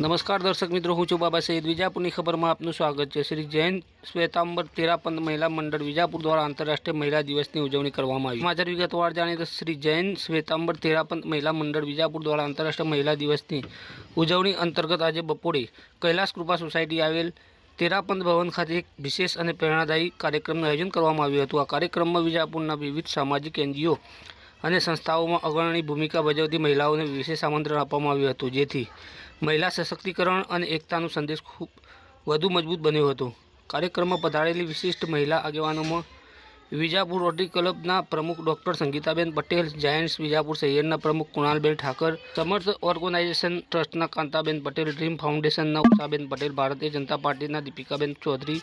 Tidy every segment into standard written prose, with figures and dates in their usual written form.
नमस्कार दर्शक मित्रों, हूँ છું બાબા સૈયદ। વિજાપુરની ખબરમાં આપનું સ્વાગત છે। શ્રી જૈન શ્વેતાંબર તેરાપંથ મહિલા મંડળ વિજાપુર દ્વારા આંતરરાષ્ટ્રીય મહિલા દિવસની ઉજવણી કરવામાં આવી। સમાચાર વિગતવાર જાણીએ તો શ્રી જૈન શ્વેતાંબર તેરાપંથ મહિલા મંડળ વિજાપુર દ્વારા આંતરરાષ્ટ્રીય મહિલા દિવસની ઉજવણી અંતર્ગત આજે બપોરે કૈલાસ કૃપા સોસાયટી આવેલ તેરાપંથ ભવન ખાતે એક વિશેષ અને પ્રેરણાદાયી કાર્યક્રમનું આયોજન કરવામાં આવ્યું હતું। આ કાર્યક્રમમાં વિજાપુરના વિવિધ સામાજિક એનજીઓ અને સંસ્થાઓમાં અગ્રણી ભૂમિકા ભજવતી મહિલાઓને વિશેષ આમંત્રણ આપવામાં આવ્યું હતું, જેથી મહિલા સશક્તિકરણ અને એકતાનો સંદેશ ખૂબ વધુ મજબૂત બન્યો હતો। કાર્યક્રમમાં પધારેલી વિશિષ્ટ મહિલા આગેવાનોમાં વિજાપુર રોટરી ક્લબના પ્રમુખ ડૉક્ટર સંગીતાબેન પટેલ, જાયન્ટ્સ વિજાપુર શહેરના પ્રમુખ કુણાલબેન ઠાકર, સમર્થ ઓર્ગેનાઇઝેશન ટ્રસ્ટના કાંતાબેન પટેલ, ડ્રીમ ફાઉન્ડેશનના ઉષાબેન પટેલ, ભારતીય જનતા પાર્ટીના દીપિકાબેન ચૌધરી,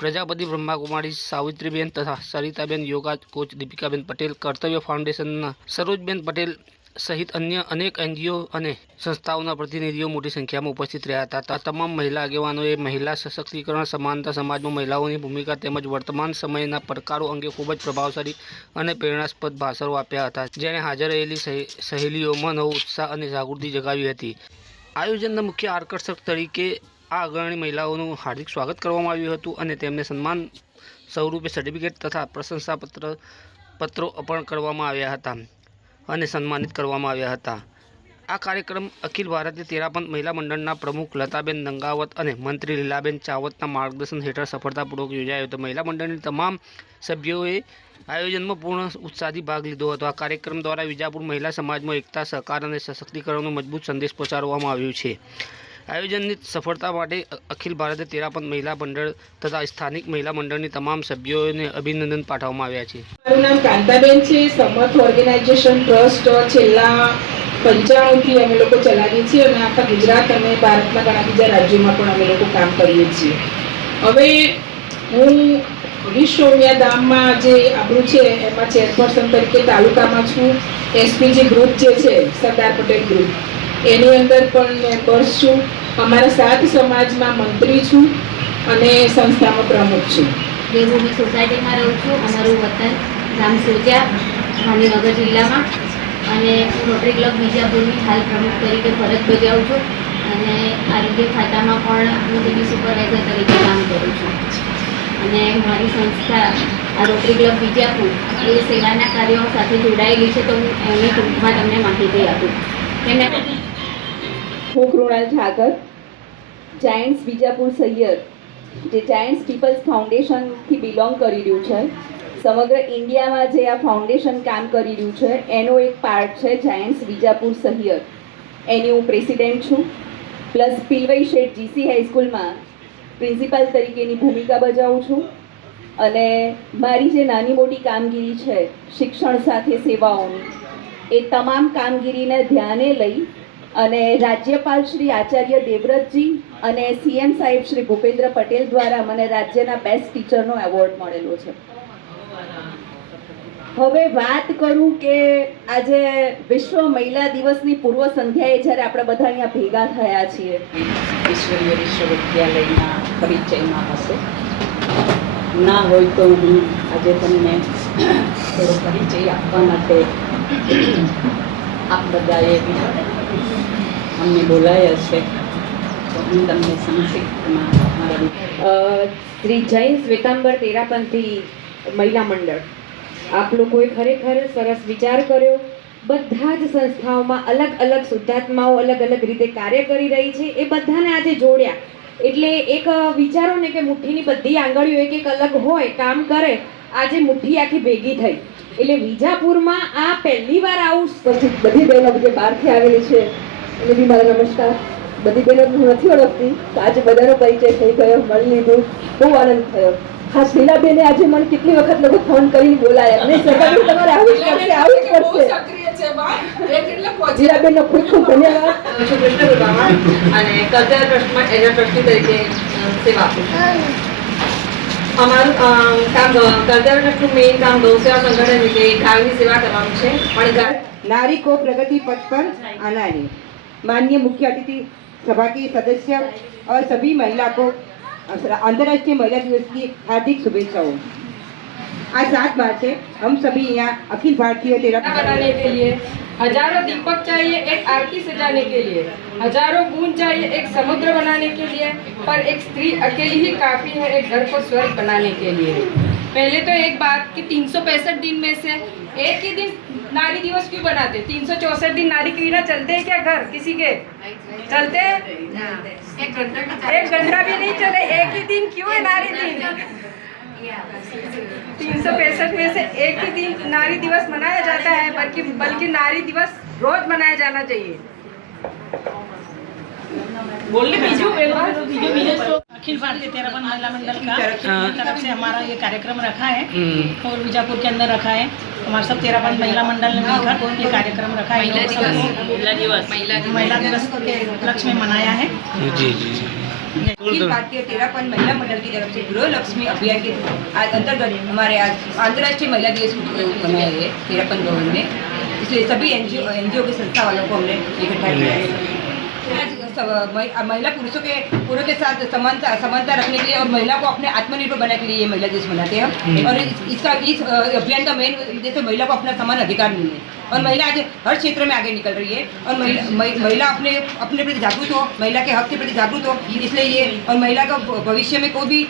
પ્રજાપતિ બ્રહ્માકુમારી સાવિત્રીબેન તથા સરિતાબેન, યોગા કોચ દીપિકાબેન પટેલ, કર્તવ્ય ફાઉન્ડેશનના સરોજબેન પટેલ સહિત અન્ય અનેક એનજીઓ અને સંસ્થાઓના પ્રતિનિધિઓ મોટી સંખ્યામાં ઉપસ્થિત રહ્યા હતા। તમામ મહિલા આગેવાનોએ મહિલા સશક્તિકરણ, સમાનતા, સમાજમાં મહિલાઓની ભૂમિકા તેમજ વર્તમાન સમયના પડકારો અંગે ખૂબ જ પ્રભાવશાળી અને પ્રેરણાસ્પદ ભાષણો આપ્યા હતા, જેણે હાજર રહેલી સહેલીઓમાં નવો ઉત્સાહ અને જાગૃતિ જગાવી હતી। આયોજનના મુખ્ય આકર્ષક તરીકે આ અગ્રણી મહિલાઓનું હાર્દિક સ્વાગત કરવામાં આવ્યું હતું અને તેમને સન્માન સ્વરૂપે સર્ટિફિકેટ તથા પ્રશંસાપત્રો અર્પણ કરવામાં આવ્યા હતા અને સન્માનિત કરવામાં આવ્યા હતા। આ કાર્યક્રમ અખિલ ભારતીય તેરાપંથ મહિલા મંડળના પ્રમુખ લતાબેન દંગાવત અને મંત્રી લીલાબેન ચાવતના માર્ગદર્શન હેઠળ સફળતાપૂર્વક યોજાયો હતો। મહિલા મંડળની તમામ સભ્યોએ આયોજનમાં પૂર્ણ ઉત્સાહથી ભાગ લીધો હતો। આ કાર્યક્રમ દ્વારા વિજાપુર મહિલા સમાજમાં એકતા, સહકાર અને સશક્તિકરણનો મજબૂત સંદેશ પહોંચાડવામાં આવ્યો છે। આયોજનની સફળતા માટે અખિલ ભારતીય તેરાપંથ મહિલા મંડળ તથા સ્થાનિક મહિલા મંડળની તમામ સભ્યોને અભિનંદન પાઠવવામાં આવ્યા છે। મારું નામ કાંતાબેન છે। સમર્થ ઓર્ગેનાઇઝેશન ટ્રસ્ટ છેલ્લા 95થી અમે લોકો ચલાવીએ છીએ અને આખા ગુજરાત અને ભારતના ઘણા બીજા રાજ્યોમાં પણ અમે લોકો કામ કરીએ છીએ। હવે હું વિશ્વમિયા ધામમાં જે આપણું છે એમાં ચેરપર્સન તરીકે તાલુકામાં છું। એસપીજી ગ્રુપ જે છે સરદાર પટેલ ગ્રુપ એની અંદર પણ મેમ્બર્સ છું। અમારા 7 સમાજમાં મંત્રી છું અને સંસ્થામાં પ્રમુખ છું। દેવભૂમિ સોસાયટીમાં રહું છું। અમારું વતન ગામ સોજા, ગાંધીનગર જિલ્લામાં, અને હું રોટરી ક્લબ વિજાપુરની હાલ પ્રમુખ તરીકે ફરજ બજાવું છું અને આરોગ્ય ખાતામાં પણ હું ટીવી સુપરવાઇઝર તરીકે કામ કરું છું। અને મારી સંસ્થા આ રોટરી ક્લબ વિજાપુર એ સેવાના કાર્યો સાથે જોડાયેલી છે, તો હું એની ટૂંકમાં તમને માહિતી આપું। હું કૃણાલ ઠાકર, જાયન્ટ્સ વિજાપુર સૈયર, જે જાયન્ટ્સ પીપલ્સ ફાઉન્ડેશનથી બિલોંગ કરી રહ્યું છે। સમગ્ર ઇન્ડિયામાં જે આ ફાઉન્ડેશન કામ કરી રહ્યું છે એનો એક પાર્ટ છે જાયન્ટ્સ વિજાપુર સૈયર, એની હું પ્રેસિડેન્ટ છું। પ્લસ પીલવાઈ શેઠ જીસી હાઈસ્કૂલમાં પ્રિન્સિપાલ તરીકેની ભૂમિકા ભજાવું છું અને મારી જે નાની મોટી કામગીરી છે શિક્ષણ સાથે સેવાઓની, એ તમામ કામગીરીને ધ્યાને લઈ અને રાજ્યપાલ શ્રી આચાર્ય દેવવ્રતજી અને સીએમ સાહેબ શ્રી ભૂપેન્દ્ર પટેલ દ્વારા મને રાજ્યના બેસ્ટ ટીચરનો એવોર્ડ મળેલો છે। હવે વાત કરું કે આજે વિશ્વ મહિલા દિવસની પૂર્વ સંધ્યાએ જ્યારે આપણે બધા અહીંયા ભેગા થયા છીએ, ઈશ્વરીય વિશ્વવિદ્યાલયના પરિચયમાં હશે ના હોય તો હું આજે તમને થોડો પરિચય આપવા માટે આપ બધાએ અમને બોલાયા છે, તો હું તમને સંક્ષિપ્તમાં મારા શ્રી જૈન શ્વેતાંબર તેરાપંથી મહિલા મંડળ, આપ લોકોએ ખરેખર સરસ વિચાર કર્યો। બધા જ સંસ્થાઓમાં અલગ અલગ શુદ્ધાત્માઓ અલગ અલગ રીતે કાર્ય કરી રહી છે, એ બધાને આજે જોડ્યા એટલે એક વિચારો ને કે મુઠ્ઠીની બધી આંગળીઓ એક એક અલગ હોય, કામ કરે, આજે મુઠ્ઠી આખી ભેગી થઈ। એટલે વિજાપુરમાં આ પહેલી વાર આવું બધી બહેનો જે બહારથી આવેલી છે એને બી મારા નમસ્કાર। બધી બહેનો હું નથી ઓળખતી, તો આજે બધાનો પરિચય થઈ ગયો, મળી લીધું, બહુ આનંદ થયો। ખાસ લીલાબેને આજે મને કેટલી વખત લોકો ફોન કરીને બોલાયા અને સગાઈ તમારે આવું જ પડશે, આવું જ પડશે। લીલાબેનનો ખૂબ ખૂબ ધન્યવાદ। છું કૃષ્ણ રૂપામાં અને કલ્ચરલ ટ્રસ્ટમાં એઝ અ ટ્રસ્ટી તરીકે સેવા આપું છું। અમારું કામ કલ્ચરલ ટ્રસ્ટનું મેઇન કામ ગૌસેવા સંગઠન રીતે ગાયની સેવા કરવાનું છે। પણ नारी को प्रगति पथ पर आना है। माननीय मुख्य अतिथि सभा के सदस्य और सभी महिला को अंतर्राष्ट्रीय महिला दिवस की हार्दिक शुभेच्छाओं। आज 7 मार्च है, हम सभी यहाँ अखिल भारतीय बनाने के लिए हजारों दीपक चाहिए एक आरती सजाने के लिए, हजारों बूंद चाहिए एक समुद्र बनाने के लिए, पर एक स्त्री अकेली ही काफी है एक घर को स्वर्ग बनाने के लिए। पहले तो एक बात कि 365 दिन में से एक ही दिन नारी दिवस क्यों बनाते? 364 दिन नारी क्रीड़ा चलते हैं क्या घर किसी के? चलते हैं? एक घंटा भी नहीं चले, एक ही दिन क्यों है नारी दिन? 365 में से एक ही दिन नारी दिवस मनाया जाता है, बल्कि नारी दिवस रोज मनाया जाना चाहिए। अखिल भारतीय तेरापन महिला मंडल का तरफ से हमारा ये कार्यक्रम रखा है और बीजापुर के अंदर रखा है। हमारे सब तेरापन महिला मंडल ने मिलकर ये कार्यक्रम रखा है। महिला दिवस के उपलक्ष्य में मनाया है। जी जी जी अखिल भारतीय तेरापन महिला मंडल की तरफ से गृह लक्ष्मी अभियान के अंतर्गत हमारे आज अंतर्राष्ट्रीय महिला दिवस मनाया है तेरापन भवन में। इसलिए सभी एनजीओ के संस्था वालों को हमने इकट्ठा किया है। आज महिला पुरुषों के साथ समानता रखने के लिए और महिला को अपने आत्मनिर्भर बनाने के लिए ये महिला दिवस मनाते हैं हम। और इस अभियान का मेन उद्देश्य महिला को अपना समान अधिकार मिले और महिला आज हर क्षेत्र में आगे निकल रही है और महिला अपने प्रति जागरूक हो, महिला के हक के प्रति जागरूक हो। इसलिए ये और महिला का भविष्य में कोई भी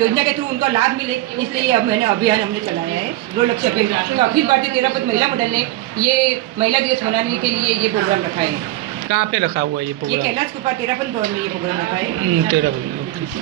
योजना के थ्रू उनका लाभ मिले, इसलिए ये मैंने अभियान हमने चलाया है गृह लक्ष्य अभियान। तो अखिल भारतीय तेरापन महिला मंडल ने ये महिला दिवस मनाने के लिए ये प्रोग्राम रखा है। कहाँ पे रखा हुआ है ये ये प्रोग्राम? कैलाश कुपा तेरापन भवन में ये प्रोग्राम रखा है। तेरापन